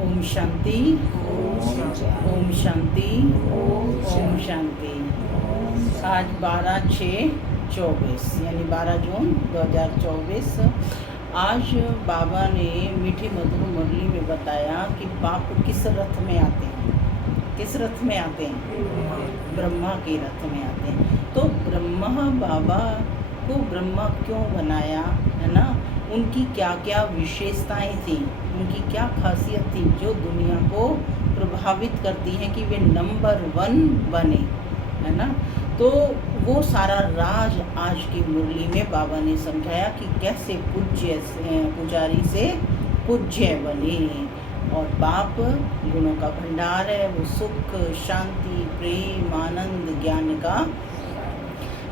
ओम शांति, ओम शांति, ओम शांति। आज 12/6/24 यानी 12 जून 2024। आज बाबा ने मीठी मधुर मुरली में बताया कि बाप किस रथ में आते हैं। किस रथ में आते हैं? ब्रह्मा के रथ में आते हैं। तो ब्रह्मा बाबा को ब्रह्मा क्यों बनाया, है ना? उनकी क्या क्या विशेषताएं थी, उनकी क्या खासियत थी जो दुनिया को प्रभावित करती हैं कि वे नंबर 1 बने, है ना? तो वो सारा राज आज की मुरली में बाबा ने समझाया कि कैसे पुजारी से पूज्य बने। और बाप गुणों का भंडार है, वो सुख, शांति, प्रेम, आनंद, ज्ञान का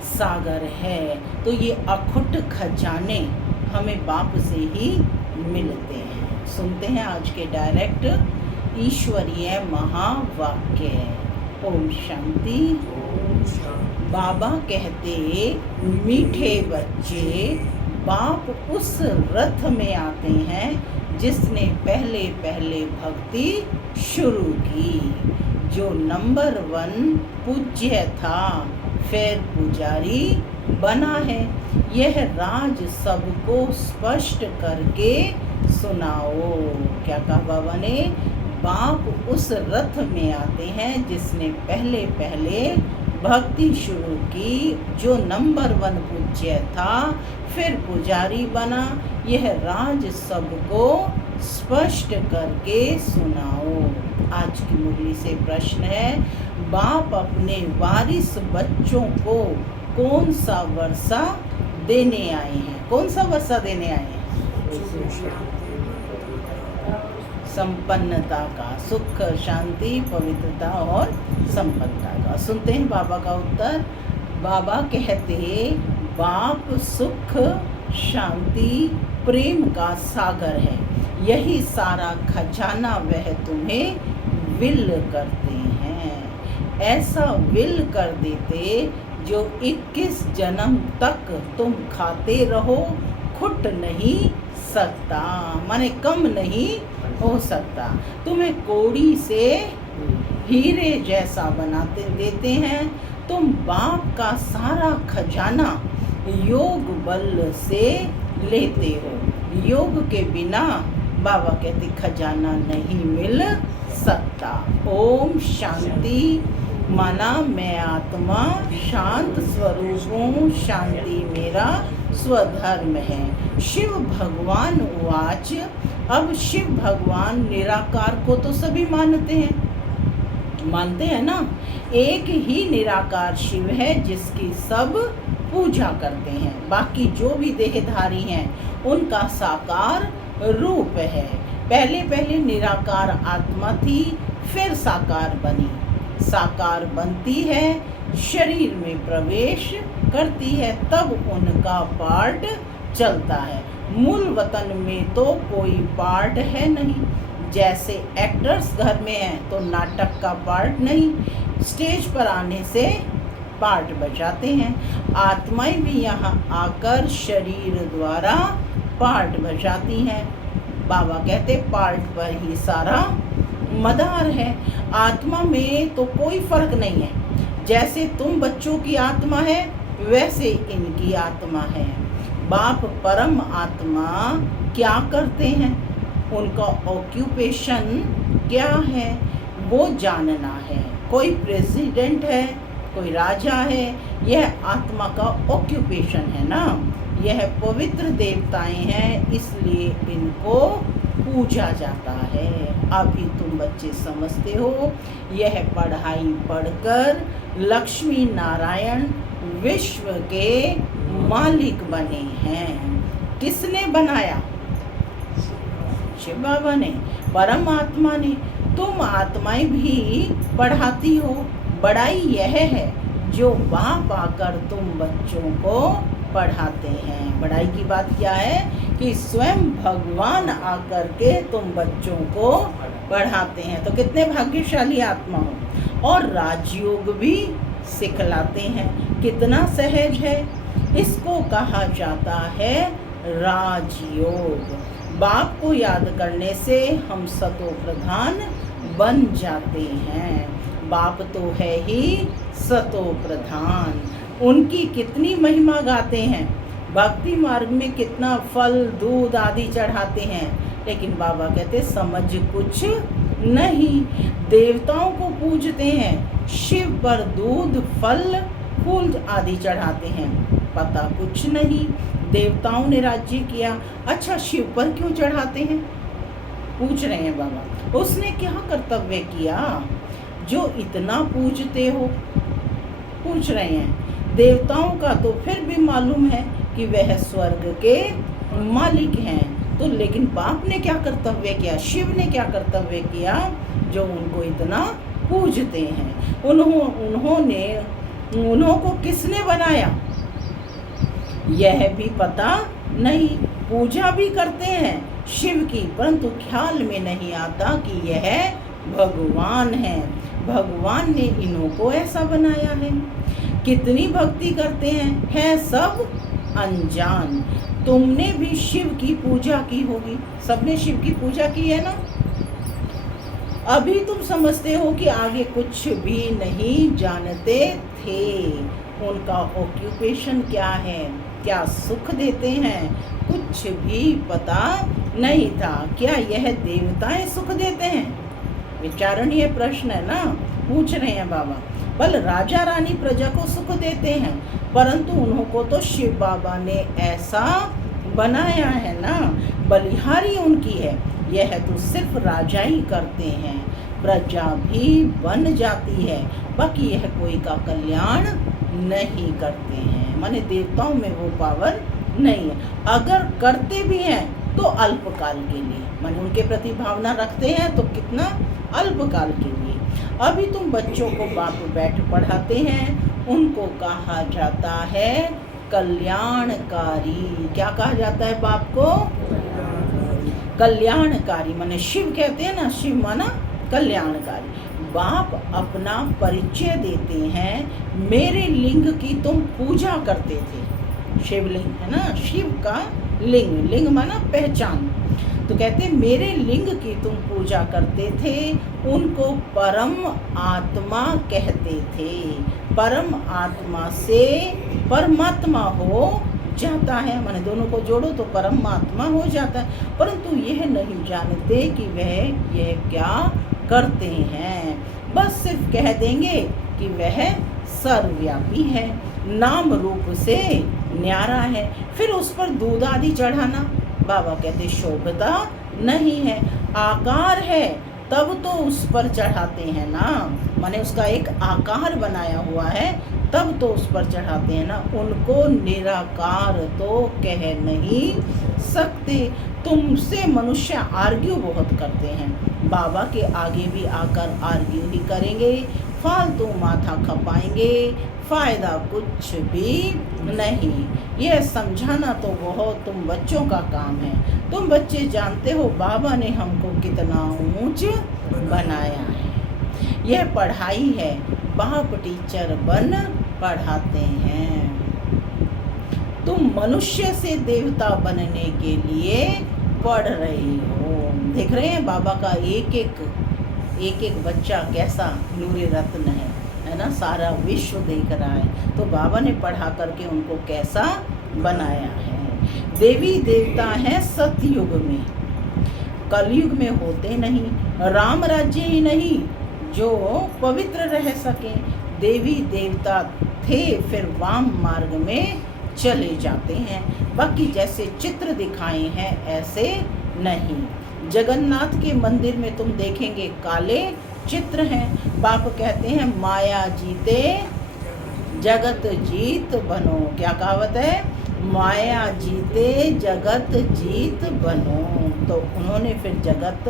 सागर है। तो ये अखुट खजाने हमें बाप से ही मिलते हैं। सुनते हैं आज के डायरेक्ट ईश्वरीय महावाक्य। ओम शांति। बाबा कहते, मीठे बच्चे, बाप उस रथ में आते हैं जिसने पहले पहले भक्ति शुरू की, जो नंबर 1 पूज्य था, फिर पुजारी बना है। यह राज सबको स्पष्ट करके सुनाओ। क्या कहा बाबा ने? बाप उस रथ में आते हैं जिसने पहले पहले भक्ति शुरू की, जो नंबर 1 पूज्य था, फिर पुजारी बना। यह राज सबको स्पष्ट करके सुनाओ। आज की मुरली से प्रश्न है, बाप अपने वारिस बच्चों को कौन सा वर्षा देने आए हैं? कौन सा वर्षा देने आए हैं? संपन्नता का, सुख, शांति, पवित्रता और संपन्नता का। सुनते हैं बाबा का उत्तर। बाबा कहते, बाप सुख, शांति, प्रेम का सागर है। यही सारा खजाना वह तुम्हें विल करते हैं। ऐसा विल कर देते जो 21 जन्म तक तुम खाते रहो, खुट नहीं सकता, माने कम नहीं हो सकता। तुम्हें कौड़ी से हीरे जैसा बनाते देते हैं। तुम बाप का सारा खजाना योग बल से लेते हो। योग के बिना बाबा कहते खजाना नहीं मिल सकता। ओम शांति। माना मैं आत्मा शांत स्वरूप हूँ, शांति मेरा स्वधर्म है। शिव भगवान उवाच। अब शिव भगवान निराकार को तो सभी मानते हैं ना? एक ही निराकार शिव है जिसकी सब पूजा करते हैं। बाकी जो भी देहधारी हैं उनका साकार रूप है। पहले पहले निराकार आत्मा थी, फिर साकार बनी। साकार बनती है, शरीर में प्रवेश करती है, तब उनका पार्ट चलता है। मूल वतन में तो कोई पार्ट है नहीं। जैसे एक्टर्स घर में हैं तो नाटक का पार्ट नहीं, स्टेज पर आने से पार्ट बजाते हैं। आत्माएं भी यहाँ आकर शरीर द्वारा पार्ट बजाती हैं। बाबा कहते पार्ट पर ही सारा मदार है। आत्मा में तो कोई फर्क नहीं है। जैसे तुम बच्चों की आत्मा है, वैसे इनकी आत्मा है। बाप परम आत्मा क्या करते हैं, उनका ऑक्यूपेशन क्या है, वो जानना है। कोई प्रेसिडेंट है, कोई राजा है, यह आत्मा का ऑक्यूपेशन है ना। यह पवित्र देवताएं हैं, इसलिए इनको पूजा जाता है। अभी तुम बच्चे समझते हो, यह पढ़ाई पढ़कर लक्ष्मी नारायण विश्व के मालिक बने हैं। किसने बनाया? शिव बाबा ने, परमात्मा ने। तुम आत्माएं भी पढ़ाती हो। बड़ाई यह है जो बाप आकर तुम बच्चों को पढ़ाते हैं। बड़ाई की बात क्या है कि स्वयं भगवान आकर के तुम बच्चों को पढ़ाते हैं। तो कितने भाग्यशाली आत्मा हो। और राजयोग भी सिखलाते हैं। कितना सहज है। इसको कहा जाता है राजयोग। बाप को याद करने से हम सतो प्रधान बन जाते हैं। बाप तो है ही सतो प्रधान। उनकी कितनी महिमा गाते हैं, भक्ति मार्ग में कितना फल दूध आदि चढ़ाते हैं, लेकिन बाबा कहते समझ कुछ नहीं। देवताओं को पूजते हैं, शिव पर दूध फल फूल आदि चढ़ाते हैं, पता कुछ नहीं। देवताओं ने राज्य किया, अच्छा शिव पर क्यों चढ़ाते हैं? पूछ रहे हैं बाबा, उसने क्या कर्तव्य किया जो इतना पूजते हो? पूछ रहे हैं। देवताओं का तो फिर भी मालूम है कि वह स्वर्ग के मालिक हैं, तो लेकिन बाप ने क्या कर्तव्य किया, शिव ने क्या कर्तव्य किया जो उनको इतना पूजते हैं? उन्हों को किसने बनाया यह भी पता नहीं। पूजा भी करते हैं शिव की, परंतु ख्याल में नहीं आता कि यह भगवान है, भगवान ने इन्हों को ऐसा बनाया है। कितनी भक्ति करते हैं, है सब अनजान। तुमने भी शिव की पूजा की होगी, सबने शिव की पूजा की है ना। अभी तुम समझते हो कि आगे कुछ भी नहीं जानते थे। उनका ऑक्यूपेशन क्या है, क्या सुख देते हैं, कुछ भी पता नहीं था। क्या यह देवताएं सुख देते हैं? विचारणीय प्रश्न है ना, पूछ रहे हैं बाबा। बल राजा रानी प्रजा को सुख देते हैं, परंतु उनको तो शिव बाबा ने ऐसा बनाया है ना, बलिहारी उनकी है। यह तो सिर्फ राजा ही करते हैं, प्रजा भी बन जाती है, बाकी यह कोई का कल्याण नहीं करते हैं। माने देवताओं में वो पावर नहीं है। अगर करते भी हैं तो अल्पकाल के लिए, माने उनके प्रति भावना रखते हैं तो कितना अल्पकाल के लिए। अभी तुम बच्चों को बाप बैठ पढ़ाते हैं, उनको कहा जाता है कल्याणकारी। क्या कहा जाता है बाप को? कल्याणकारी। माने शिव कहते हैं ना, शिव माना कल्याणकारी। बाप अपना परिचय देते हैं, मेरे लिंग की तुम पूजा करते थे। शिवलिंग है ना, शिव का लिंग, लिंग माना पहचान। तो कहते मेरे लिंग की तुम पूजा करते थे, उनको परम आत्मा कहते थे। परम आत्मा से परमात्मा हो जाता है, माने दोनों को जोड़ो तो परमात्मा हो जाता है। परंतु यह नहीं जानते कि वह यह क्या करते हैं। बस सिर्फ कह देंगे कि वह सर्वव्यापी है, नाम रूप से न्यारा है। फिर उस पर दूध आदि चढ़ाना बाबा कहते शोभता नहीं है। आकार है तब तो उस पर चढ़ाते हैं ना, माने उसका एक आकार बनाया हुआ है तब तो उस पर चढ़ाते हैं ना। उनको निराकार तो कह नहीं सकते। तुमसे मनुष्य आर्ग्यू बहुत करते हैं, बाबा के आगे भी आकर आर्ग्यू ही करेंगे, फालतू माथा खपाएंगे, फायदा कुछ भी नहीं। यह समझाना तो बहुत तुम बच्चों का काम है। तुम बच्चे जानते हो बाबा ने हमको कितना ऊंच बनाया है। यह पढ़ाई है, बाप टीचर बन पढ़ाते हैं। तुम मनुष्य से देवता बनने के लिए पढ़ रही हो। देख रहे हैं बाबा का एक एक बच्चा कैसा नूरे रत्न है ना, सारा विश्व देख रहा है। तो बाबा ने पढ़ा करके उनको कैसा बनाया है। देवी देवता हैं सतयुग में, कलयुग में होते नहीं। राम राज्य ही नहीं जो पवित्र रह सके। देवी देवता थे फिर वाम मार्ग में चले जाते हैं, बाकी जैसे चित्र दिखाए हैं ऐसे नहीं। जगन्नाथ के मंदिर में तुम देखेंगे काले चित्र हैं। बाप कहते हैं माया जीते जगत जीत बनो। क्या कहावत है? माया जीते जगत जीत बनो। तो उन्होंने फिर जगत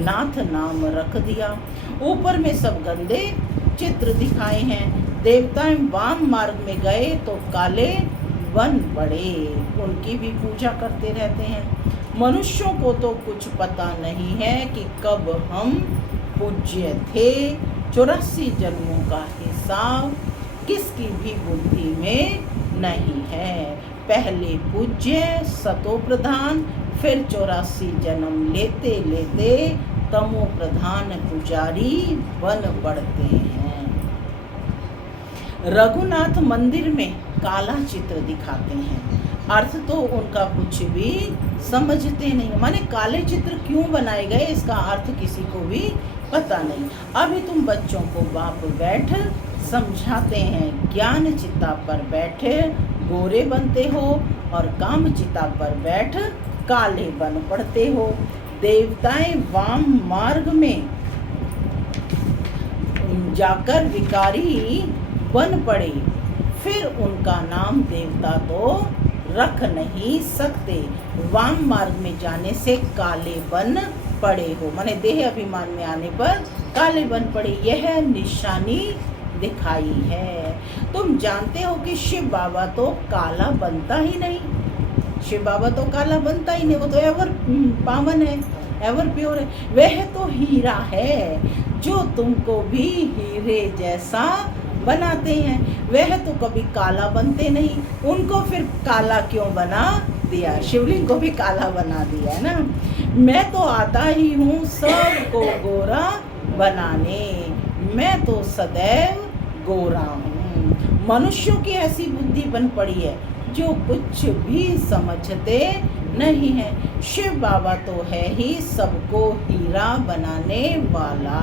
नाथ नाम रख दिया। ऊपर में सब गंदे चित्र दिखाए हैं। देवताएं वाम मार्ग में गए तो काले बन पड़े, उनकी भी पूजा करते रहते हैं। मनुष्यों को तो कुछ पता नहीं है कि कब हम पूज्य थे। 84 जन्मों का हिसाब किसकी भी बुद्धि में नहीं है। पहले पूज्य सतो प्रधान, फिर 84 जन्म लेते लेते तमो प्रधान पुजारी बन पड़ते हैं। रघुनाथ मंदिर में काला चित्र दिखाते हैं, अर्थ तो उनका कुछ भी समझते नहीं। माने काले चित्र क्यों बनाए गए इसका अर्थ किसी को भी पता नहीं। अभी तुम बच्चों को बाप बैठ समझाते हैं। ज्ञान चिता पर बैठे गोरे बनते हो और काम चिता पर बैठ काले बन पड़ते हो। देवताएं वाम मार्ग में जाकर विकारी बन पड़े, फिर उनका नाम देवता तो रख नहीं सकते। वाम मार्ग में जाने से काले बन पड़े हो, माने देह अभिमान में आने पर काले बन पड़े, यह निशानी दिखाई है। तुम जानते हो कि शिव बाबा तो काला बनता ही नहीं। शिव बाबा तो काला बनता ही नहीं, वो तो एवर पावन है, एवर प्योर है। वह तो हीरा है जो तुमको भी हीरे जैसा बनाते हैं। वह तो कभी काला बनते नहीं, उनको फिर काला क्यों बना दिया? शिवलिंग को भी काला बना दिया है ना। मैं तो आता ही हूँ सबको गोरा बनाने, मैं तो सदैव गोरा हूँ। मनुष्यों की ऐसी बुद्धि बन पड़ी है जो कुछ भी समझते नहीं है। शिव बाबा तो है ही सबको हीरा बनाने वाला।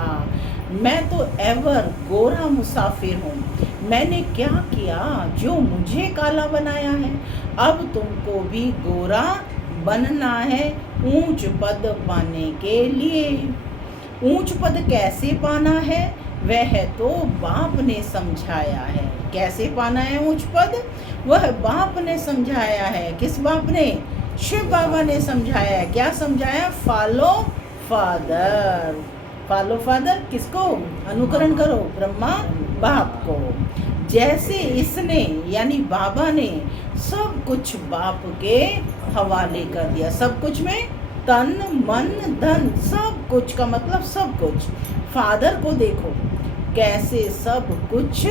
मैं तो एवर गोरा मुसाफिर हूँ। मैंने क्या किया जो मुझे काला बनाया है? अब तुमको भी गोरा बनना है ऊंच पद पाने के लिए। ऊंच पद कैसे पाना है वह तो बाप ने समझाया है। कैसे पाना है ऊंच पद? वह बाप ने समझाया है। किस बाप ने? शिव बाबा ने समझाया है। क्या समझाया? Follow father. फॉलो फादर किसको? अनुकरण करो ब्रह्मा बाप को। जैसे इसने यानी बाबा ने सब कुछ बाप के हवाले कर दिया। सब कुछ में तन मन धन, सब कुछ का मतलब सब कुछ। फादर को देखो कैसे सब कुछ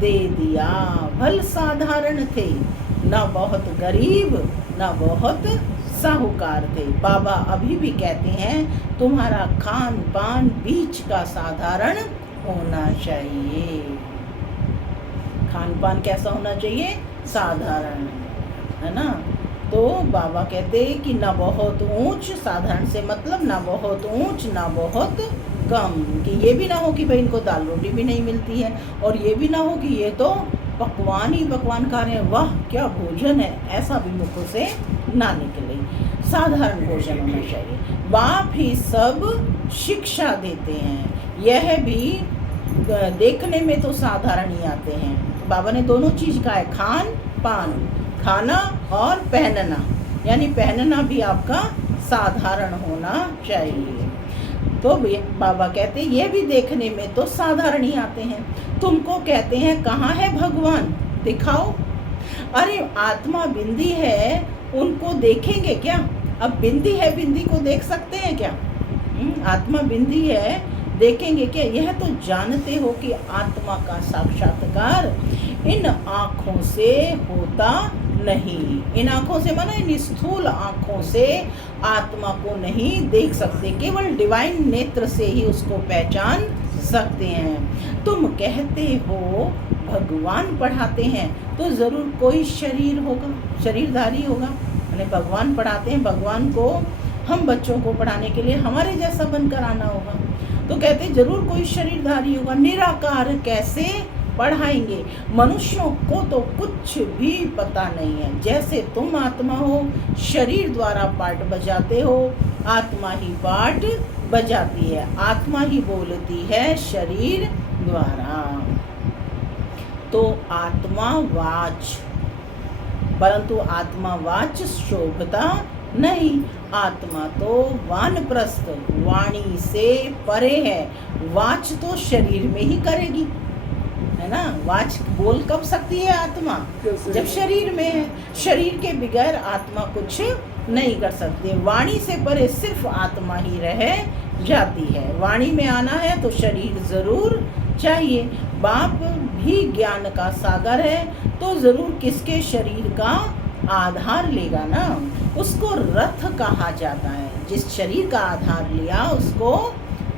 दे दिया। भल साधारण थे, ना बहुत गरीब ना बहुत साहूकार थे। बाबा अभी भी कहते हैं तुम्हारा खान पान बीच का साधारण होना चाहिए। खान पान कैसा होना चाहिए? साधारण, है ना। तो बाबा कहते हैं कि ना बहुत ऊंच, साधारण से मतलब ना बहुत ऊंच ना बहुत कम, कि ये भी ना हो कि भाई इनको दाल रोटी भी नहीं मिलती है, और ये भी ना हो कि ये तो पकवान ही पकवान खा रहे हैं, वाह क्या भोजन है, ऐसा भी मुखों से ना निकले। साधारण भोजन होना चाहिए। बाप ही सब शिक्षा देते हैं, यह भी देखने में तो साधारण ही आते हैं। बाबा ने दोनों चीज कहा है, खान पान, खाना और पहनना, यानी पहनना भी आपका साधारण होना चाहिए। तो बाबा कहते हैं ये भी देखने में तो साधारण ही आते हैं। तुमको कहते हैं कहाँ है भगवान, दिखाओ। अरे आत्मा बिंदी है, उनको देखेंगे क्या? अब बिंदी है, बिंदी को देख सकते हैं क्या? आत्मा बिंदी है, देखेंगे क्या? यह तो जानते हो कि आत्मा का साक्षात्कार इन आँखों से होता नहीं। इन आँखों से माना इन स्थूल आँखों से आत्मा को नहीं देख सकते, केवल डिवाइन नेत्र से ही उसको पहचान सकते हैं। तुम कहते हो भगवान पढ़ाते हैं, तो जरूर कोई शरीर होगा, शरीरधारी होगा। यानी भगवान पढ़ाते हैं, भगवान को हम बच्चों को पढ़ाने के लिए हमारे जैसा बनकर आना होगा। तो कहते हैं जरूर कोई शरीरधारी होगा। निराकार कैसे पढ़ाएंगे? मनुष्यों को तो कुछ भी पता नहीं है। जैसे तुम आत्मा हो, शरीर द्वारा पाठ बजाते हो, आत्मा ही पाठ बजाती है, आत्मा ही बोलती है शरीर द्वारा। तो आत्मा वाच, परंतु आत्मा वाच शोभता नहीं। आत्मा तो वानप्रस्थ, वाणी से परे है। वाच तो शरीर में ही करेगी, है ना। वाच बोल कब सकती है आत्मा? जब शरीर में है। शरीर के बगैर आत्मा कुछ नहीं कर सकती। वाणी से परे सिर्फ आत्मा ही रह जाती है। वाणी में आना है तो शरीर जरूर चाहिए। बाप भी ज्ञान का सागर है, तो जरूर किसके शरीर का आधार लेगा ना, उसको रथ कहा जाता है। जिस शरीर का आधार लिया उसको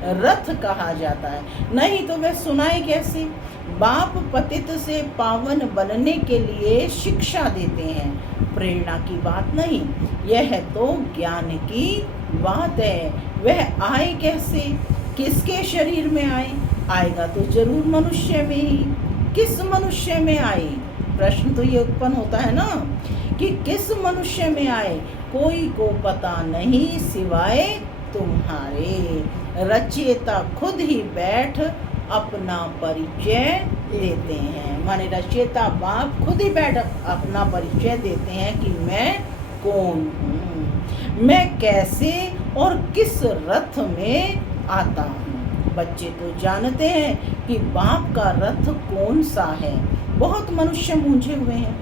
रथ कहा जाता है। नहीं तो वह सुनाए कैसे? बाप पतित से पावन बनने के लिए शिक्षा देते हैं, प्रेरणा की बात नहीं। यह तो ज्ञान की बात है। वह आए कैसे? किसके शरीर में आए? आएगा तो जरूर मनुष्य में ही। किस मनुष्य में आए? प्रश्न तो ये उत्पन्न होता है ना कि किस मनुष्य में आए? कोई को पता नहीं सिवाय तुम्हारे। रचयिता खुद ही बैठ अपना परिचय देते हैं। माने रचयिता बाप खुद ही बैठ अपना परिचय देते हैं कि मैं कौन हूँ, मैं कैसे और किस रथ में आता हूँ। बच्चे तो जानते हैं कि बाप का रथ कौन सा है। बहुत मनुष्य मूंझे हुए हैं,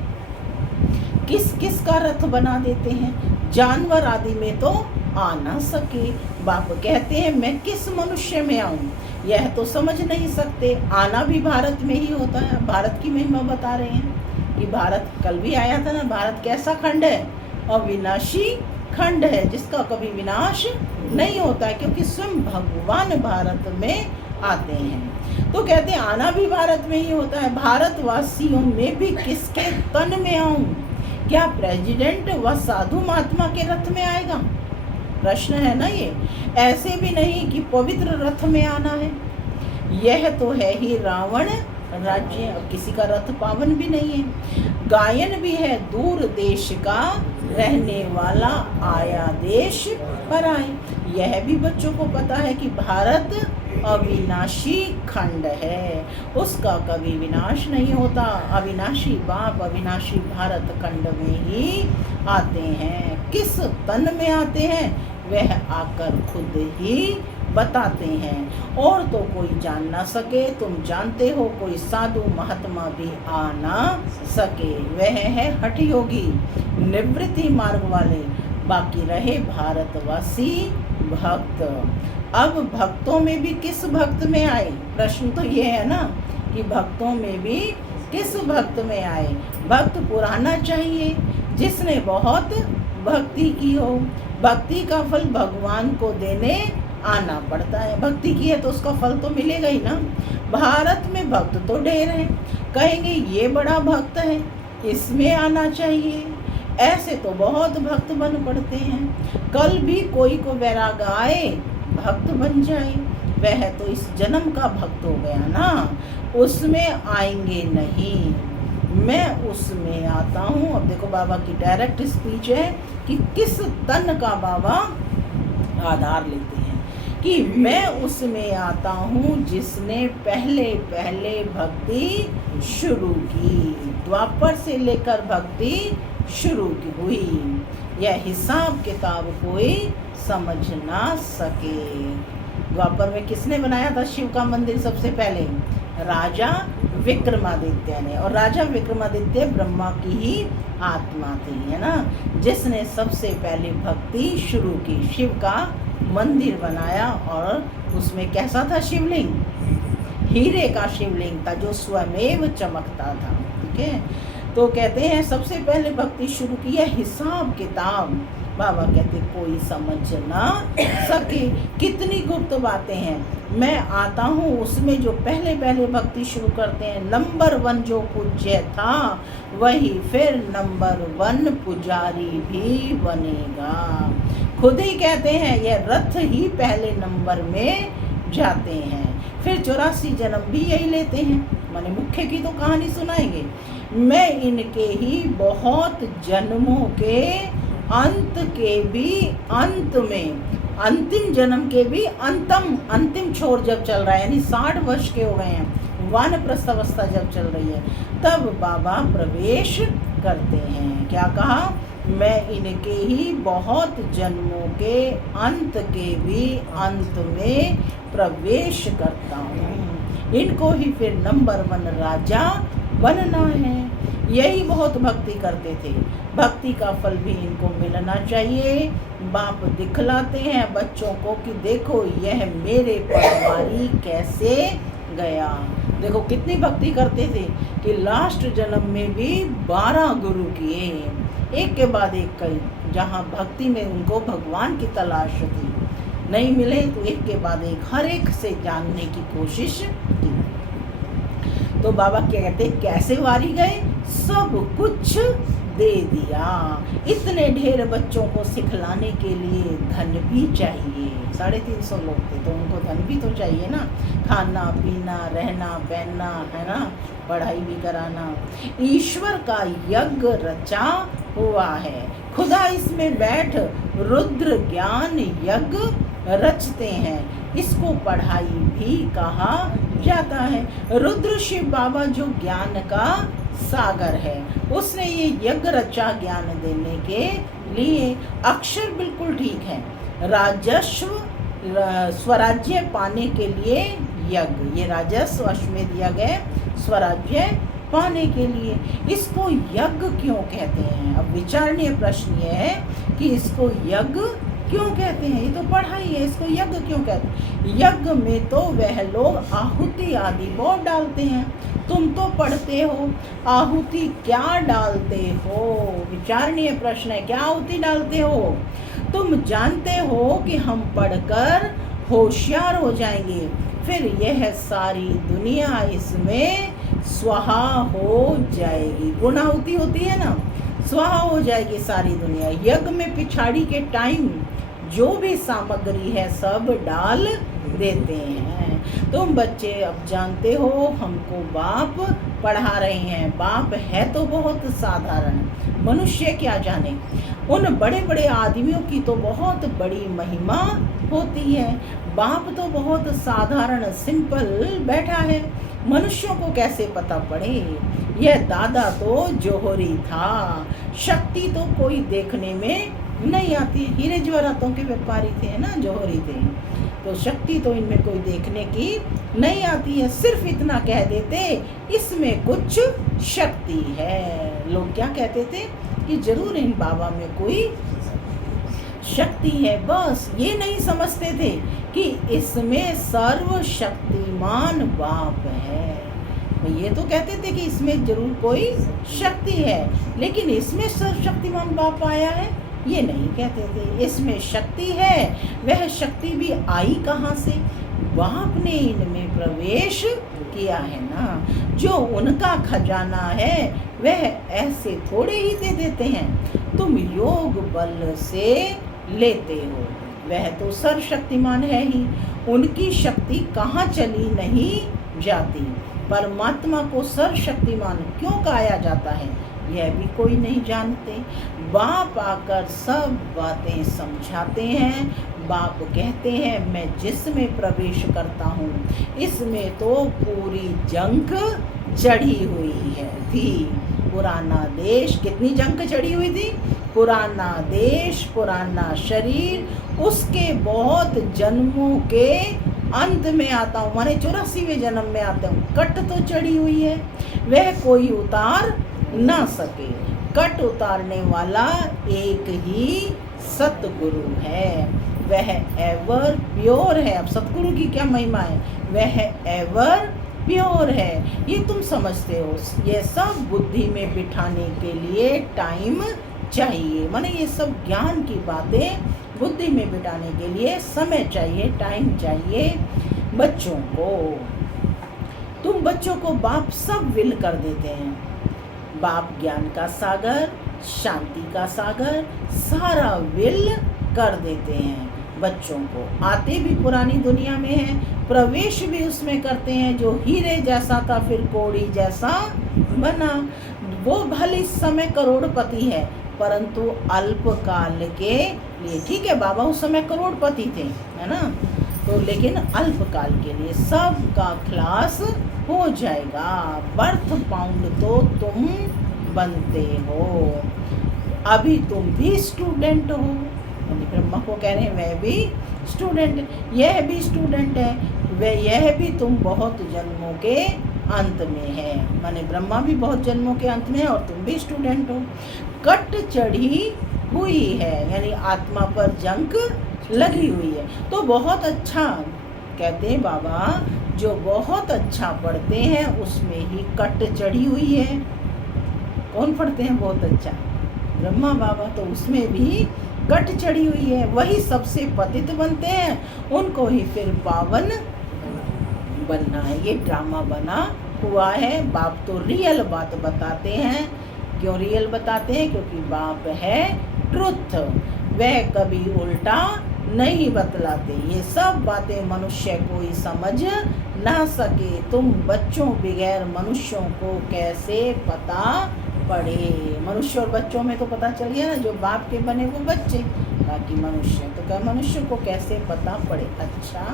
किस किस का रथ बना देते हैं। जानवर आदि में तो आ ना सके। बाप कहते हैं मैं किस मनुष्य में आऊं, यह तो समझ नहीं सकते। आना भी भारत में ही होता है। भारत की महिमा बता रहे हैं कि भारत कल भी आया था ना। भारत कैसा खंड है? अविनाशी खंड है, जिसका कभी विनाश नहीं होता है, क्योंकि स्वयं भगवान भारत में आते हैं। तो कहते हैं आना भी भारत में ही होता है। भारतवासियों में भी किसके तन में आऊं? क्या प्रेसिडेंट व साधु महात्मा के रथ में आएगा? प्रश्न है ना ये। ऐसे भी नहीं कि पवित्र रथ में आना है। यह तो है ही रावण राज्य, और किसी का रथ पावन भी नहीं है। गायन भी है दूर देश का रहने वाला आया देश पर आए। यह भी बच्चों को पता है कि भारत अविनाशी खंड है, उसका कभी विनाश नहीं होता। अविनाशी बाप अविनाशी भारत खंड में ही आते हैं। किस तन में आते हैं वह आकर खुद ही बताते हैं, और तो कोई जान ना सके। तुम जानते हो कोई साधु महात्मा भी आ ना सके। वह है हठ योगी, निवृत्ति मार्ग वाले। बाकी रहे भारतवासी भक्त। अब भक्तों में भी किस भक्त में आए? प्रश्न तो ये है ना कि भक्तों में भी किस भक्त में आए। भक्त पुराना चाहिए, जिसने बहुत भक्ति की हो। भक्ति का फल भगवान को देने आना पड़ता है। भक्ति की है तो उसका फल तो मिलेगा ही ना। भारत में भक्त तो ढेर हैं, कहेंगे ये बड़ा भक्त है, इसमें आना चाहिए। ऐसे तो बहुत भक्त बन पड़ते हैं। कल भी कोई को वैराग आए भक्त बन जाए। वह तो इस जन्म का भक्त हो गया ना, उसमें आएंगे नहीं। मैं उसमें आता हूँ। अब देखो बाबा की डायरेक्ट स्पीच है कि किस तन का बाबा आधार लेते हैं कि मैं उसमें आता हूँ जिसने पहले पहले भक्ति शुरू की। द्वापर से लेकर भक्ति शुरू की हुई। यह हिसाब किताब कोई समझ ना सके। द्वापर में किसने बनाया था शिव का मंदिर? सबसे पहले राजा विक्रमादित्य ने। और राजा विक्रमादित्य ब्रह्मा की ही आत्मा थी, है ना, जिसने सबसे पहले भक्ति शुरू की। शिव का मंदिर बनाया और उसमें कैसा था शिवलिंग? हीरे का शिवलिंग था जो स्वयं चमकता था। ठीक है, तो कहते हैं सबसे पहले भक्ति शुरू की है। हिसाब किताब बाबा कहते कोई समझ ना सके। कितनी गुप्त बातें हैं। मैं आता हूँ उसमें जो पहले पहले भक्ति शुरू करते हैं। नंबर 1 जो पूज्य था वही फिर नंबर 1 पुजारी भी बनेगा। खुद ही कहते हैं यह रथ ही पहले नंबर में जाते हैं, फिर 84 जन्म भी यही लेते हैं। माने मुख्य की तो कहानी सुनाएंगे। मैं इनके ही बहुत जन्मों के अंत के भी अंत में, अंतिम जन्म के भी अंतिम छोर जब चल रहा है, यानी 60 वर्ष के हो गए हैं, वानप्रस्थ अवस्था जब चल रही है, तब बाबा प्रवेश करते हैं। क्या कहा? मैं इनके ही बहुत जन्मों के अंत के भी अंत में प्रवेश करता हूँ। इनको ही फिर नंबर 1 राजा बनना है। यही बहुत भक्ति करते थे। भक्ति का फल भी इनको मिलना चाहिए। बाप दिखलाते हैं बच्चों को कि देखो यह मेरे परिवारी कैसे गया। देखो कितनी भक्ति करते थे कि लास्ट जन्म में भी 12 गुरु किए। एक के बाद एक कई, जहाँ भक्ति में उनको भगवान की तलाश थी, नहीं मिले तो एक के बाद एक हर एक से जानने की कोशिश की। तो बाबा क्या कहते, कैसे वारी गए, सब कुछ दे दिया। इतने ढेर बच्चों को सिखलाने के लिए धन भी चाहिए। 350 लोग थे तो उनको धन भी तो चाहिए ना, खाना पीना रहना पहनना, है ना, पढ़ाई भी कराना। ईश्वर का यज्ञ रचा हुआ है, खुदा इसमें बैठ रुद्र ज्ञान यज्ञ रचते हैं, इसको पढ़ाई भी कहा जाता है। रुद्र शिव बाबा जो ज्ञान का सागर है, उसने ये यज्ञ रचा ज्ञान देने के लिए। अक्षर बिल्कुल ठीक है, राजस्व स्वराज्य पाने के लिए यज्ञ, ये राजस्व अश्वमेध यज्ञ है स्वराज्य पाने के लिए। इसको यज्ञ क्यों कहते हैं? अब विचारणीय प्रश्न ये है कि इसको यज्ञ क्यों कहते हैं? ये तो पढ़ाई है, इसको यज्ञ क्यों कहते हैं? यज्ञ में तो वह लोग आहुति आदि बहुत डालते हैं, तुम तो पढ़ते हो, आहुति क्या डालते हो? विचारणीय प्रश्न है, क्या आहुति डालते हो? तुम जानते हो कि हम पढ़कर होशियार हो जाएंगे, फिर यह सारी दुनिया इसमें स्वाहा हो जाएगी। गुणाहुति होती है ना, स्वाहा हो जाएगी सारी दुनिया। यज्ञ में पिछाड़ी के टाइम जो भी सामग्री है सब डाल देते हैं। तुम बच्चे अब जानते हो, हमको बाप पढ़ा रहे हैं। बाप है तो बहुत साधारण, मनुष्य क्या जाने, उन बड़े बड़े आदमियों की तो बहुत बड़ी महिमा होती है। बाप तो बहुत साधारण सिंपल बैठा है, मनुष्यों को कैसे पता पड़े? यह दादा तो जोहरी था, शक्ति तो कोई देखने में नहीं आती। हीरे जवाहरातों के व्यापारी थे ना, जोहरी थे, तो शक्ति तो इनमें कोई देखने की नहीं आती है। सिर्फ इतना कह देते, इसमें कुछ शक्ति है। लोग क्या कहते थे कि जरूर इन बाबा में कोई शक्ति है, बस ये नहीं समझते थे कि इसमें सर्वशक्तिमान बाप है। ये तो कहते थे कि इसमें जरूर कोई शक्ति है, लेकिन इसमें सर्वशक्तिमान बाप आया है ये नहीं कहते थे। इसमें शक्ति है, वह शक्ति भी आई कहाँ से? बाप ने इनमें प्रवेश किया है ना। जो उनका खजाना है वह ऐसे थोड़े ही दे देते हैं, तुम योग बल से लेते हो, वह तो सर्वशक्तिमान है ही, उनकी शक्ति कहाँ चली नहीं जाती। परमात्मा को सर्वशक्तिमान क्यों कहा जाता है यह भी कोई नहीं जानते। बाप आकर सब बातें समझाते हैं। बाप कहते हैं मैं जिसमें प्रवेश करता हूँ इसमें तो पूरी जंग चढ़ी हुई है थी। पुराना देश, कितनी जंग चढ़ी हुई थी? पुराना देश, पुराना शरीर, उसके बहुत जन्मों के अंत में आता हूँ, माने 84वें जन्म में आता हूँ। कट तो चढ़ी हुई है, वह कोई उतार ना सके। कट उतारने वाला एक ही सतगुरु है, वह एवर प्योर है। अब सतगुरु की क्या महिमा है? वह एवर प्योर है, ये तुम समझते हो। ये सब बुद्धि में बिठाने के लिए टाइम चाहिए, माने ये सब ज्ञान की बातें बुद्धि में बिठाने के लिए समय चाहिए, टाइम चाहिए। बच्चों को, तुम बच्चों को बाप सब विल कर देते हैं। बाप ज्ञान का सागर, शांति का सागर, सारा विल कर देते हैं बच्चों को। आते भी पुरानी दुनिया में हैं, प्रवेश भी उसमें करते हैं। जो हीरे जैसा था फिर कोड़ी जैसा बना। वो भले इस समय करोड़पति है परंतु अल्पकाल के लिए, ठीक है बाबा उस समय करोड़पति थे, है ना, तो लेकिन अल्पकाल के लिए सबका खलास हो जाएगा। बर्थ पाउंड तो तुम बनते हो, अभी तुम भी स्टूडेंट हो। ब्रह्मा को कह रहे हैं वह भी स्टूडेंट, यह भी स्टूडेंट है, वह यह भी तुम बहुत जन्मों के अंत में है, माने ब्रह्मा भी बहुत जन्मों के अंत में है और तुम भी स्टूडेंट हो। कट चढ़ी हुई है यानी आत्मा पर जंग लगी हुई है, तो बहुत अच्छा कहते हैं बाबा, जो बहुत अच्छा पढ़ते हैं उसमें ही कट चढ़ी हुई है। कौन पढ़ते हैं बहुत अच्छा? ब्रह्मा बाबा तो उसमें भी कट चढ़ी हुई है, वही सबसे पतित बनते हैं, उनको ही फिर पावन बनना है। ये ड्रामा बना हुआ है। बाप तो रियल बात बताते हैं। क्यों रियल बताते हैं? क्योंकि बाप है ट्रुथ, वह कभी उल्टा नहीं बतलाते। ये सब बातें मनुष्य कोई समझ ना सके। तुम बच्चों बगैर मनुष्यों को कैसे पता पड़े? मनुष्य और बच्चों में तो पता चल गया ना, जो बाप के बने वो बच्चे, बाकी मनुष्य तो क्या, मनुष्य को कैसे पता पड़े? अच्छा,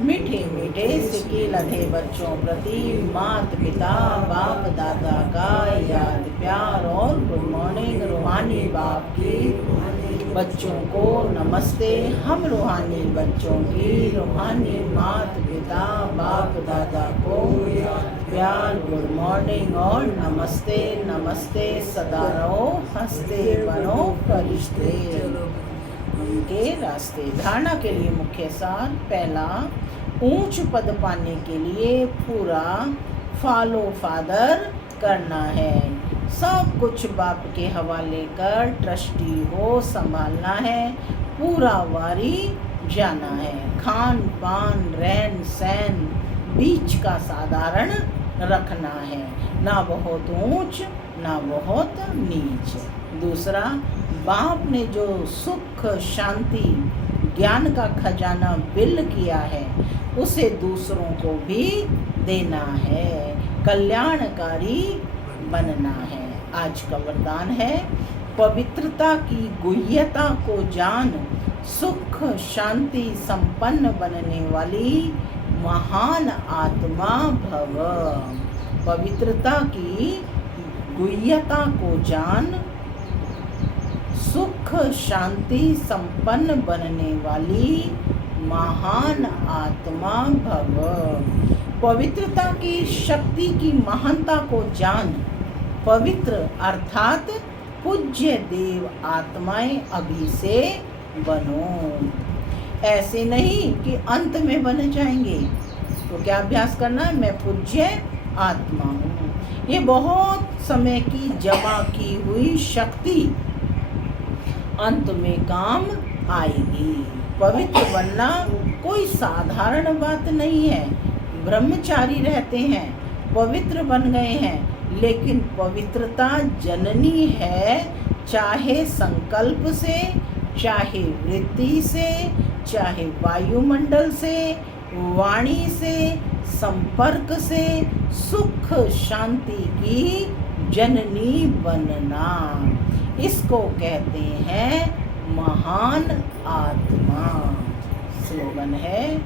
मीठे मीठे सिक्के लधे बच्चों प्रति माता पिता बाप दादा का याद प्यार और गुड मॉर्निंग रूहानी बाप की बच्चों को नमस्ते। हम रूहानी बच्चों की रूहानी माता पिता बाप दादा को प्यार गुड मॉर्निंग और नमस्ते। नमस्ते सदा रहो, हंसते बनो फरिश्ते उनके रास्ते। धारणा के लिए मुख्य सार। पहला, ऊंच पद पाने के लिए पूरा फॉलो फादर करना है। सब कुछ बाप के हवाले कर ट्रस्टी हो संभालना है। पूरा वारी जाना है। खान पान रहन सहन बीच का साधारण रखना है, ना बहुत ऊंच ना बहुत नीच। दूसरा, बाप ने जो सुख शांति ज्ञान का खजाना बिल किया है उसे दूसरों को भी देना है। कल्याणकारी बनना है। आज का वरदान है, पवित्रता की गुह्यता को जान, सुख शांति संपन्न बनने वाली महान आत्मा भव। पवित्रता की गुह्यता को जान, सुख शांति संपन्न बनने वाली महान आत्मा भव। पवित्रता की शक्ति की महानता को जान, पवित्र अर्थात पूज्य देव आत्माएं अभी से बनो। ऐसे नहीं कि अंत में बन जाएंगे। तो क्या अभ्यास करना है? मैं पूज्य आत्मा हूँ। ये बहुत समय की जमा की हुई शक्ति अंत में काम आएगी। पवित्र बनना कोई साधारण बात नहीं है। ब्रह्मचारी रहते हैं, पवित्र बन गए हैं, लेकिन पवित्रता जननी है, चाहे संकल्प से, चाहे वृत्ति से, चाहे वायुमंडल से, वाणी से, संपर्क से, सुख शांति की जननी बनना। इसको कहते हैं महान आत्मा। स्लोगन है,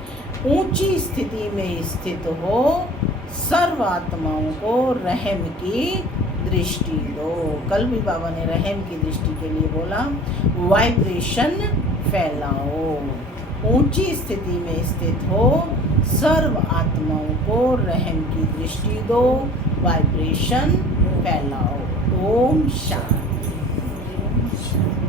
ऊंची स्थिति में स्थित हो, सर्व आत्माओं को रहम की दृष्टि दो। कल भी बाबा ने रहम की दृष्टि के लिए बोला, वाइब्रेशन फैलाओ। ऊंची स्थिति में स्थित हो, सर्व आत्माओं को रहम की दृष्टि दो, वाइब्रेशन फैलाओ। ओम शांति।